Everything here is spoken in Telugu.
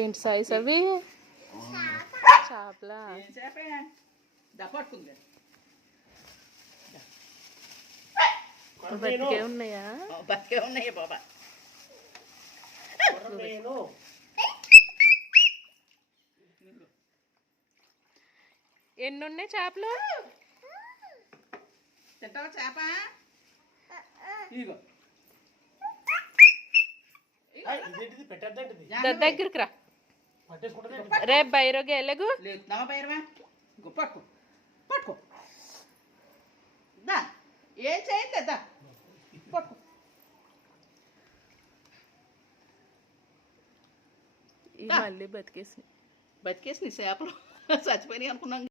ఏంటి సైజ్ అవి? చేపల బతికే ఉన్నాయా? బతికే ఉన్నాయా బాబా? ఎన్ని ఉన్నాయి చేపలు? తింటావా చేప? ఇదిగో దగ్గరికి రా. రేపు బైరోగి వెళ్ళగు లేదు నా బైరవా పట్టుకో పట్టుకో దా ఏం చేయండి దా పట్టుకో. మళ్ళీ బతికేసి చేపలు చచ్చిపోయినాయి అనుకున్నాం.